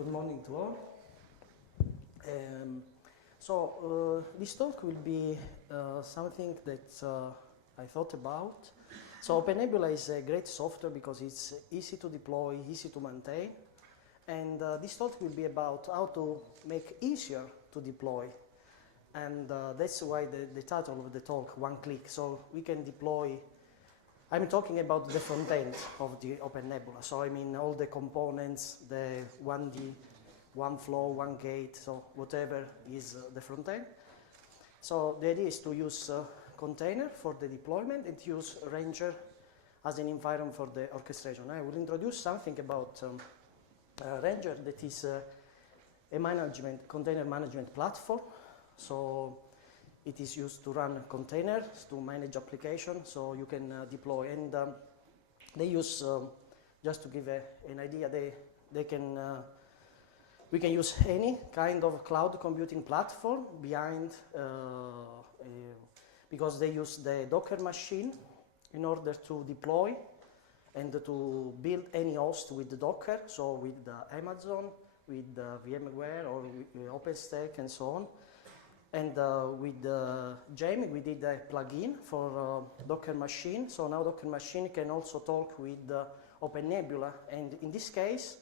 Good morning to all. This talk will be something that I thought about. So OpenNebula is a great software because it's easy to deploy, easy to maintain. And this talk will be about how to make easier to deploy. And that's why the title of the talk, One Click. So we can deploy, I'm talking about the front end of the OpenNebula. So I mean all the components, the 1D, one flow, one gate, so whatever is the front end. So the idea is to use container for the deployment and use Rancher as an environment for the orchestration. I will introduce something about Rancher, that is a container management platform. So it is used to run containers, to manage applications, so you can deploy. And they use, just to give an idea, we can use any kind of cloud computing platform behind, because they use the Docker machine in order to deploy and to build any host with the Docker, so with Amazon, with VMware or with OpenStack and so on. And with Jamie, we did a plugin for Docker machine. So now Docker machine can also talk with OpenNebula. And in this case,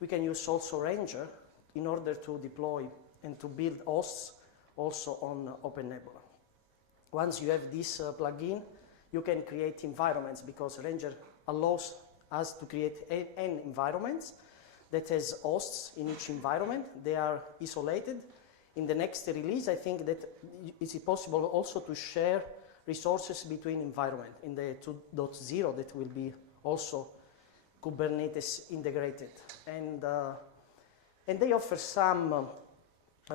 we can use also Rancher in order to deploy and to build hosts also on OpenNebula. Once you have this plugin, you can create environments because Rancher allows us to create n environments that has hosts in each environment. They are isolated. In the next release, I think that it's possible also to share resources between environments. In the 2.0, that will be also Kubernetes integrated. And they offer some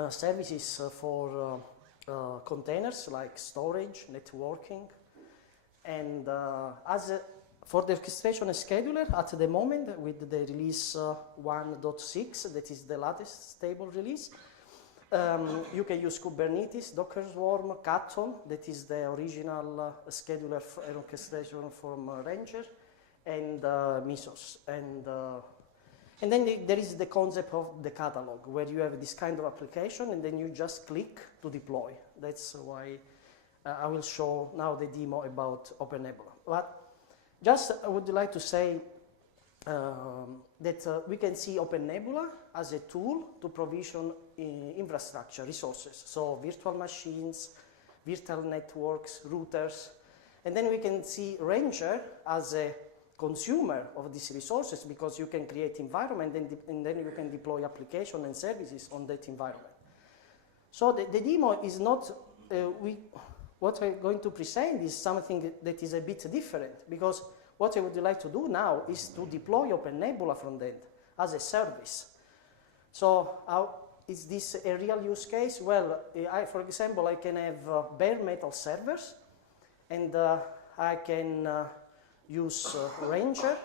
services for containers like storage, networking, and for the orchestration scheduler at the moment with the release 1.6, that is the latest stable release. You can use Kubernetes, Docker Swarm, Catton, that is the original scheduler and orchestration from Rancher, and Mesos. And then there is the concept of the catalog, where you have this kind of application and then you just click to deploy. That's why I will show now the demo about OpenNebula. But just I would like to say that we can see OpenNebula as a tool to provision infrastructure resources, so virtual machines, virtual networks, routers, and then we can see Rancher as a consumer of these resources because you can create environment and then you can deploy application and services on that environment. So the demo is not, what I'm going to present is something that is a bit different because what I would like to do now is to deploy OpenNebula front end as a service. So how is this a real use case? Well, for example, I can have bare metal servers and I can use Rancher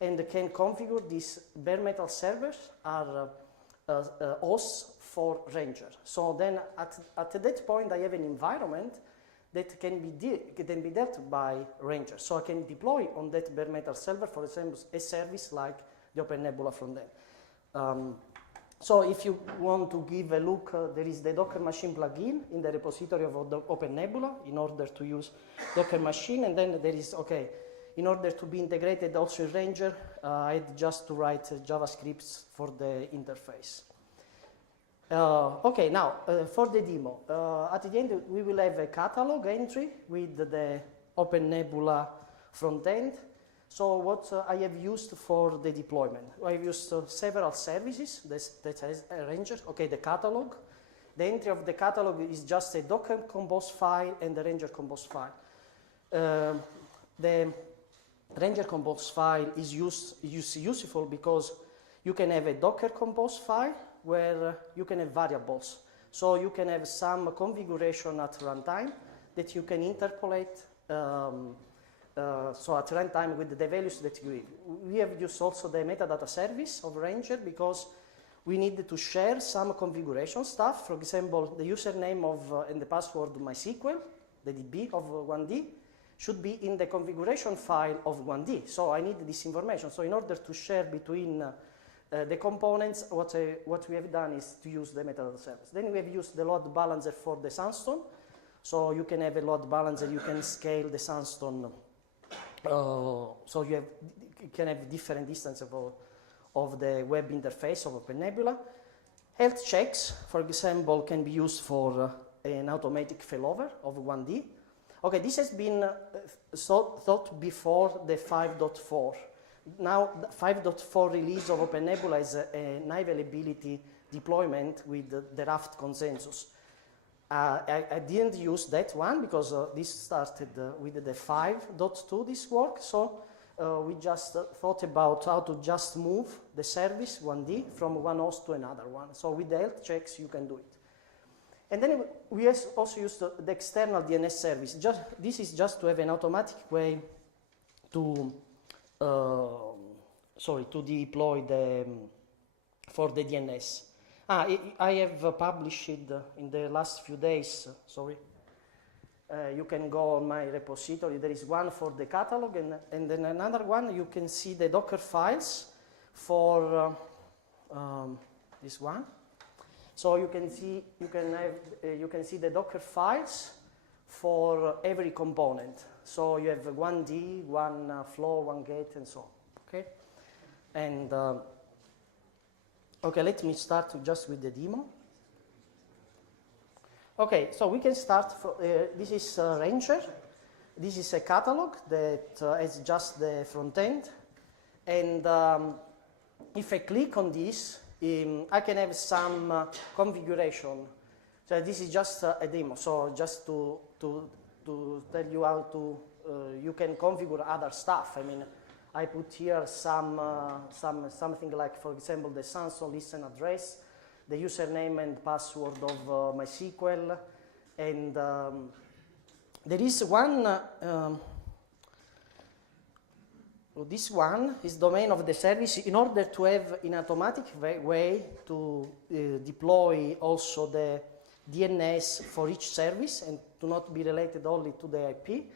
and can configure these bare metal servers are hosts for Rancher. So then at that point I have an environment that can be dealt by Rancher. So I can deploy on that bare metal server, for example, a service like the OpenNebula front end. So if you want to give a look, there is the Docker machine plugin in the repository of the OpenNebula in order to use Docker machine, and then there is, in order to be integrated also in Rancher, I had just to write JavaScript for the interface. Now for the demo. At the end, we will have a catalog entry with the OpenNebula front end. So what I have used for the deployment, I've used several services that has a Rancher. The catalog. The entry of the catalog is just a Docker compose file and the Rancher compose file. The Rancher compose file is useful because you can have a Docker compose file where you can have variables. So you can have some configuration at runtime that you can interpolate. So at runtime with the values that you give. We have used also the metadata service of Rancher because we need to share some configuration stuff. For example, the username and the password of MySQL, the DB of 1D, should be in the configuration file of 1D. So I need this information. So in order to share between the components, what we have done is to use the metadata service. Then we have used the load balancer for the sandstone. So you can have a load balancer, you can scale the sandstone. So you can have different distances of the web interface of OpenNebula. Health checks, for example, can be used for an automatic failover of 1D. Okay, this has been thought before the 5.4. Now, the 5.4 release of OpenNebula is an high availability deployment with the Raft consensus. I didn't use that one because this started with the 5.2 this work. So we just thought about how to just move the service 1D from one host to another one. So with the health checks, you can do it. And then we also used the external DNS service. This is just to have an automatic way to deploy for the DNS. I have published in the last few days, you can go on my repository. There is one for the catalog, and then another one, you can see the Docker files for this one. So you can see the Docker files for every component. So you have one D, one flow, one gate, and so on. Okay, and okay, let me start just with the demo. Okay, so we can start. This is Rancher. This is a catalog that has just the front end, and if I click on this, I can have some configuration. So this is just a demo. So just to tell you how to you can configure other stuff. I mean, I put here something like, for example, the Samsung listen address, the username and password of MySQL, and there is one. This one is domain of the service. In order to have an automatic way to deploy also the DNS for each service and to not be related only to the IP,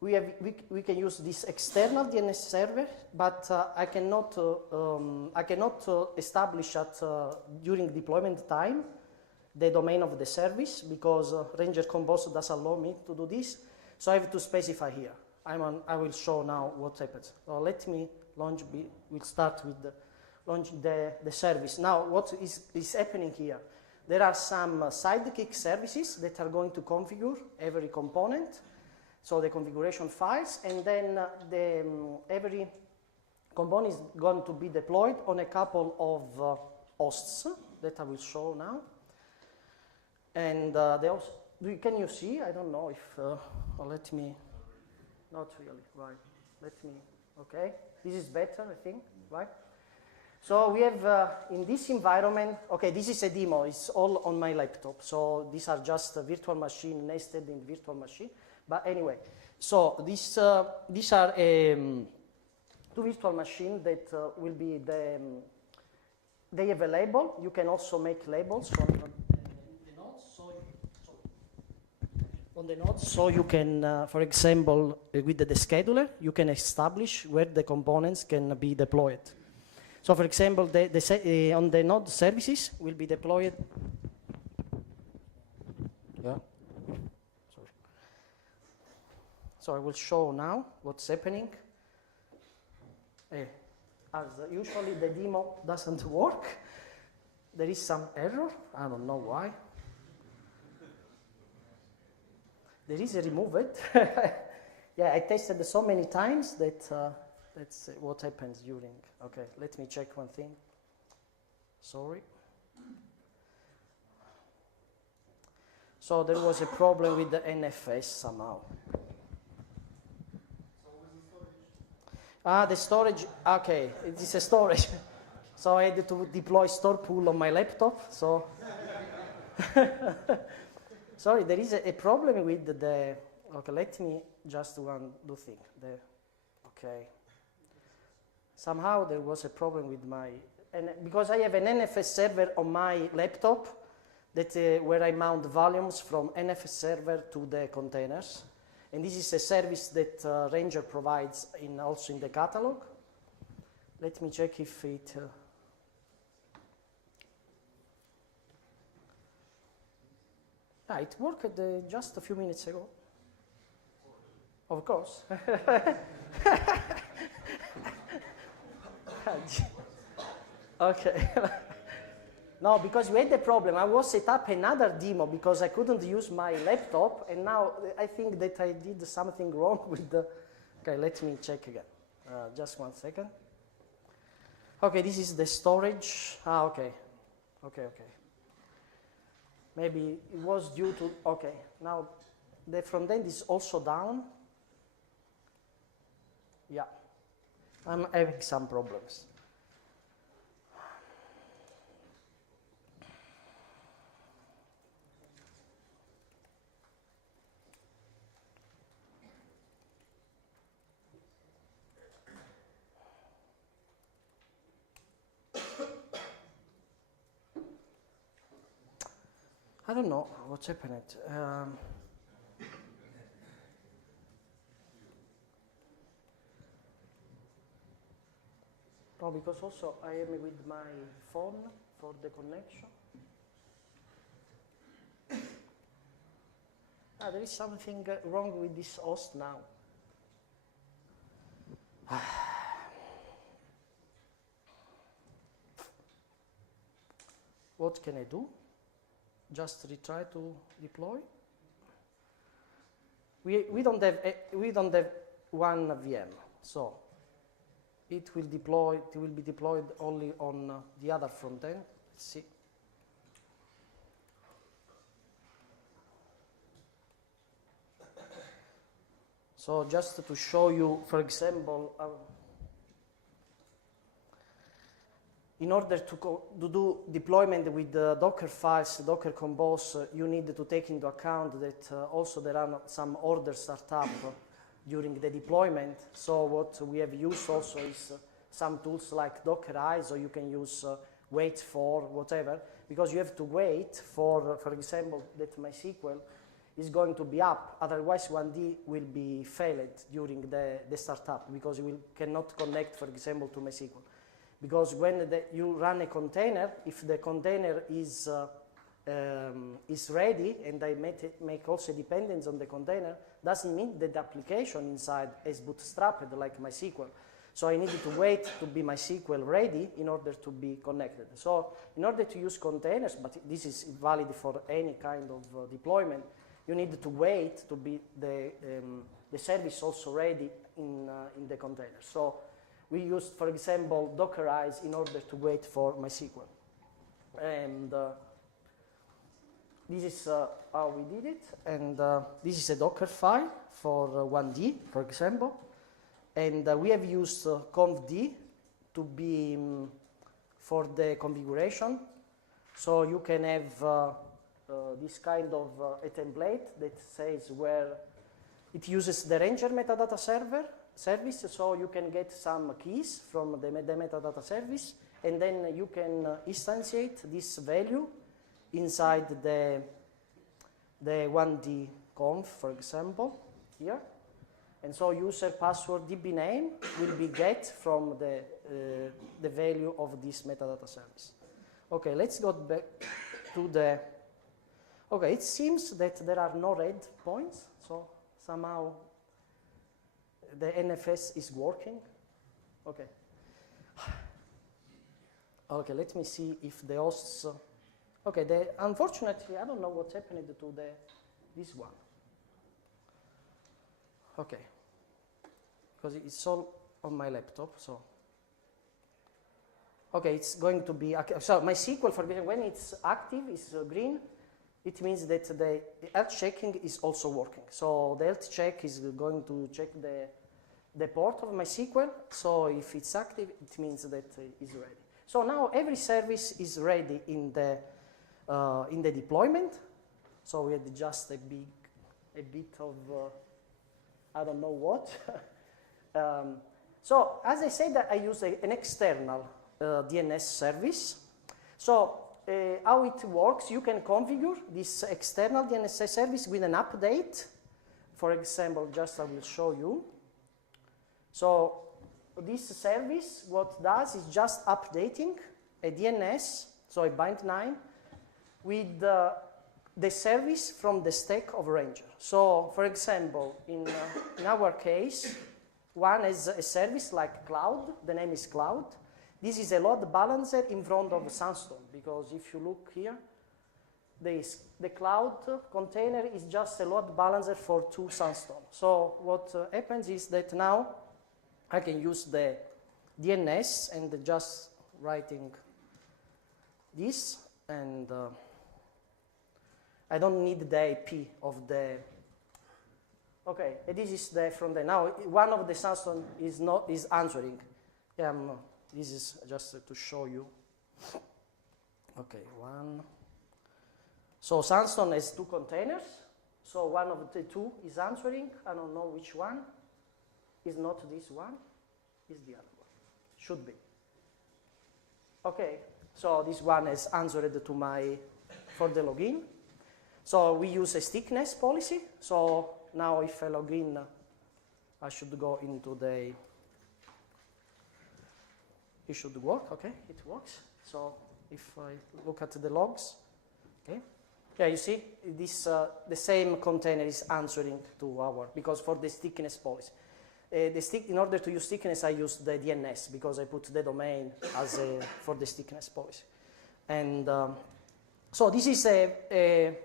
we can use this external DNS server, but I cannot establish during deployment time the domain of the service because Rancher Compose doesn't allow me to do this. So I have to specify here. I will show now what happens. So let me launch. We'll start with launching the service. Now, what is happening here? There are some sidekick services that are going to configure every component. So the configuration files, and then every component is going to be deployed on a couple of hosts that I will show now. And can you see? I don't know if, let me, not really, right. Let me, okay. This is better, I think, right? So we have, in this environment, okay, this is a demo. It's all on my laptop. So these are just a virtual machine nested in virtual machine. But anyway, so these are two virtual machines that will be they have a label. You can also make labels on the nodes. So you can, for example, with the scheduler, you can establish where the components can be deployed. So, for example, on the node services will be deployed. Yeah. So I will show now what's happening. As usually, the demo doesn't work. There is some error. I don't know why. There is a remove it. Yeah, I tested so many times that that's what happens during. Okay, let me check one thing. Sorry. So there was a problem with the NFS somehow. The storage, okay, it is a storage. So I had to deploy store pool on my laptop, so. Sorry, there is a problem with the, okay, let me just do thing. Okay. Somehow there was a problem with my, because I have an NFS server on my laptop that where I mount volumes from NFS server to the containers. And this is a service that Rancher provides also in the catalog. Let me check if it It worked just a few minutes ago. Of course. Okay. No, because we had the problem. I was set up another demo because I couldn't use my laptop, and now I think that I did something wrong with the. Okay, let me check again. Just 1 second. Okay, this is the storage. Okay. Okay. Maybe it was due to. Okay, now the front end is also down. Yeah, I'm having some problems. I don't know what's happening. No, because also I am with my phone for the connection. There is something wrong with this host now. What can I do? Just retry to deploy. We don't have one VM, so it will be deployed only on the other front end. Let's see. So just to show you, for example, in order to do deployment with the Docker files, Docker Compose, you need to take into account that also there are some order startup during the deployment. So what we have used also is some tools like Dockerize, or you can use wait for, whatever, because you have to wait for example, that MySQL is going to be up. Otherwise, 1D will be failed during the startup because you cannot connect, for example, to MySQL. Because when you run a container, if the container is ready, and I make also dependence on the container, doesn't mean that the application inside is bootstrapped like MySQL. So I needed to wait to be MySQL ready in order to be connected. So in order to use containers, but this is valid for any kind of deployment, you need to wait to be the service also ready in the container. So we used, for example, Dockerize in order to wait for MySQL. And this is how we did it. And this is a Docker file for 1D, for example. And we have used conf.d to be for the configuration. So you can have this kind of a template that says where it uses the Rancher metadata service, so you can get some keys from the metadata service, and then you can instantiate this value inside the 1D conf, for example, here. And so user password DB name will be get from the value of this metadata service. Okay, let's go back to the. Okay, it seems that there are no red points, so somehow the NFS is working. Okay. Okay, let me see if the hosts. Okay, unfortunately, I don't know what's happening to this one. Okay, because it's all on my laptop, so. Okay, it's going to be, so MySQL, for example, when it's active, it's green, it means that the health checking is also working. So the health check is going to check the port of MySQL. So if it's active, it means that it's ready. So now every service is ready in the deployment. So we had just a bit of, I don't know what. So as I said, I use an external DNS service. So how it works, you can configure this external DNS service with an update. For example, just I will show you. So this service, what does is just updating a DNS, so a bind9, with the service from the stack of Rancher. So, for example, in our case, one is a service like Cloud. The name is Cloud. This is a load balancer in front of Sandstone, because if you look here, the Cloud container is just a load balancer for 2 Sandstone. So what happens is that now I can use the DNS and just writing this, and I don't need the IP of the. Okay, this is the front end. Now one of the Sandstone is answering. This is just to show you. Okay, one. So Sandstone has 2 containers. So one of the 2 is answering. I don't know which one. Is not this one. Is the other one. Should be. Okay. So this one is answered to for the login. So we use a stickiness policy. So now if I log in, I should go into it should work. Okay, it works. So if I look at the logs, okay. Yeah, you see, this the same container is answering to because for the stickiness policy. In order to use stickiness, I use the DNS because I put the domain as for the stickiness policy. And so this is a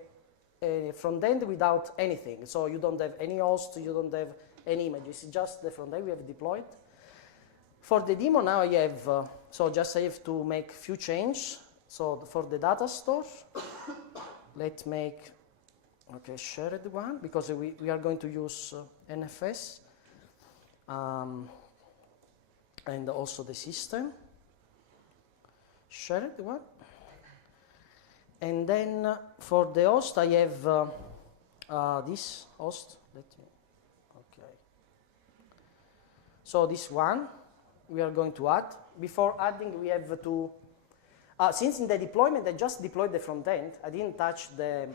front end without anything. So you don't have any host, you don't have any images. It's just the front end we have deployed. For the demo now I have, I have to make few changes. So for the Datastore, let's make, shared one, because we are going to use NFS. And also the system. Shared one. And then for the host, I have this host. So this one we are going to add. Before adding, we have to, since in the deployment I just deployed the front end, I didn't touch the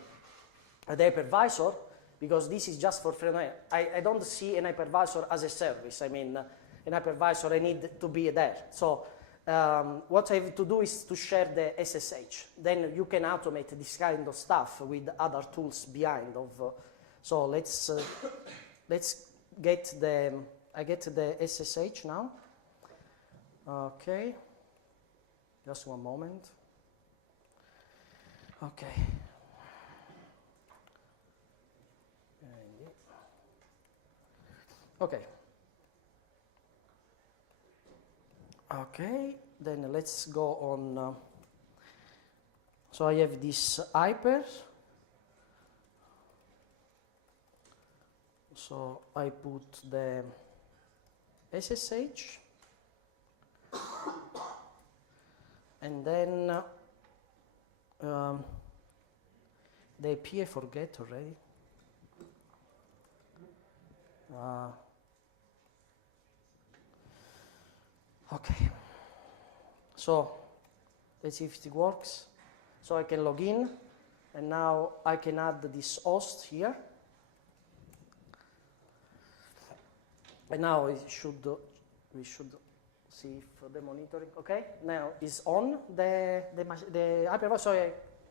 hypervisor, because this is just for front end. I don't see an hypervisor as a service. I mean, an hypervisor, I need to be there. So what I have to do is to share the SSH. Then you can automate this kind of stuff with other tools behind. So let's get I get the SSH now. Okay, just one moment. Okay. Okay. Okay, then let's go on. So I have this hyper. So I put the SSH. And then the IP I forget already. Okay, so let's see if it works. So I can log in, and now I can add this host here. And now we should see if the monitoring, okay? Now is on the hypervisor. So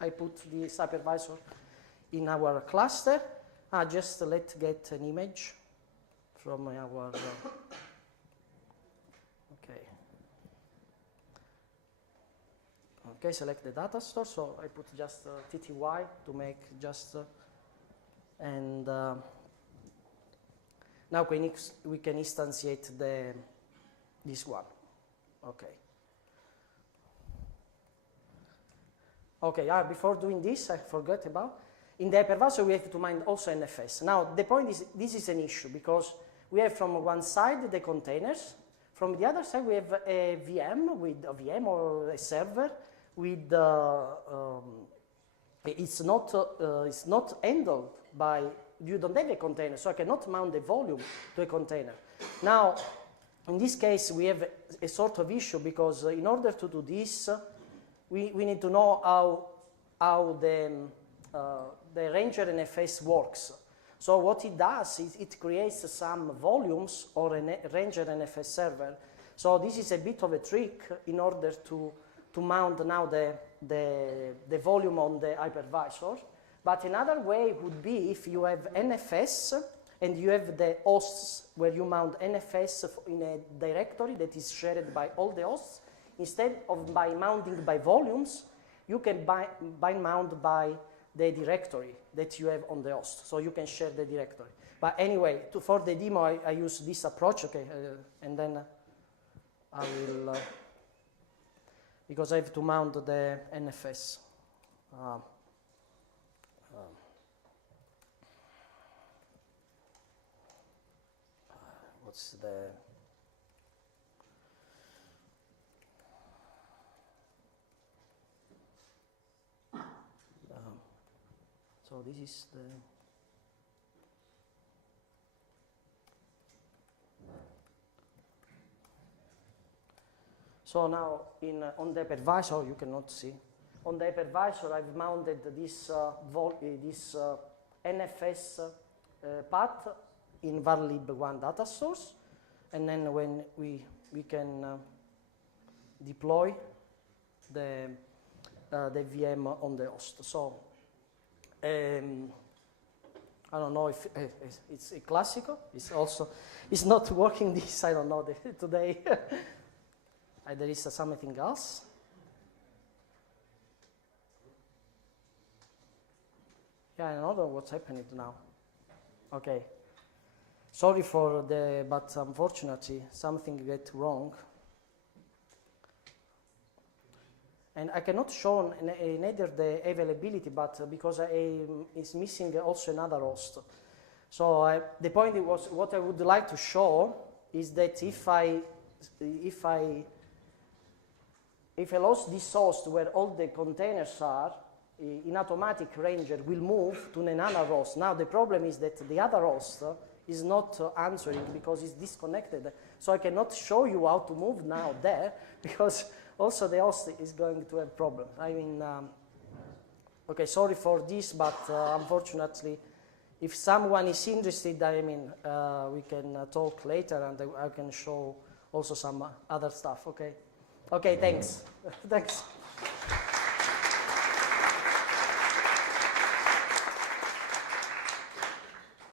I put this hypervisor in our cluster. Just let's get an image from our. Okay, select the Datastore. So I put just TTY to make just, and now we can instantiate this one. Okay. Okay, before doing this, I forgot about, in the hypervisor we have to mind also NFS. Now the point is, this is an issue because we have from one side the containers, from the other side we have a VM with a VM or a server with it's not handled by, you don't have a container, so I cannot mount the volume to a container. Now, in this case, we have a sort of issue because in order to do this, we need to know how the Rancher NFS works. So what it does is it creates some volumes or a Rancher NFS server. So this is a bit of a trick in order to mount now the volume on the hypervisor. But another way would be if you have NFS and you have the hosts where you mount NFS in a directory that is shared by all the hosts. Instead of by mounting by volumes, you can mount by the directory that you have on the host. So you can share the directory. But anyway, for the demo, I use this approach, okay, and then I will, because I have to mount the NFS. What's the... so this is the... So now on the hypervisor, you cannot see. On the hypervisor, I've mounted this, NFS path in varlib1 data source, and then when we can deploy the VM on the host. So I don't know if it's a classical. It's not working. This I don't know today. There is something else. Yeah, I don't know what's happening now. Okay. Sorry for but unfortunately something went wrong. And I cannot show neither the availability, but because it's missing also another host. So the point was, what I would like to show is that if I lost this host where all the containers are, in automatic Rancher will move to another host. Now the problem is that the other host is not answering because it's disconnected. So I cannot show you how to move now there because also the host is going to have problems. I mean, okay, sorry for this, but unfortunately, if someone is interested, I mean, we can talk later and I can show also some other stuff, okay? Okay, thanks. Thanks.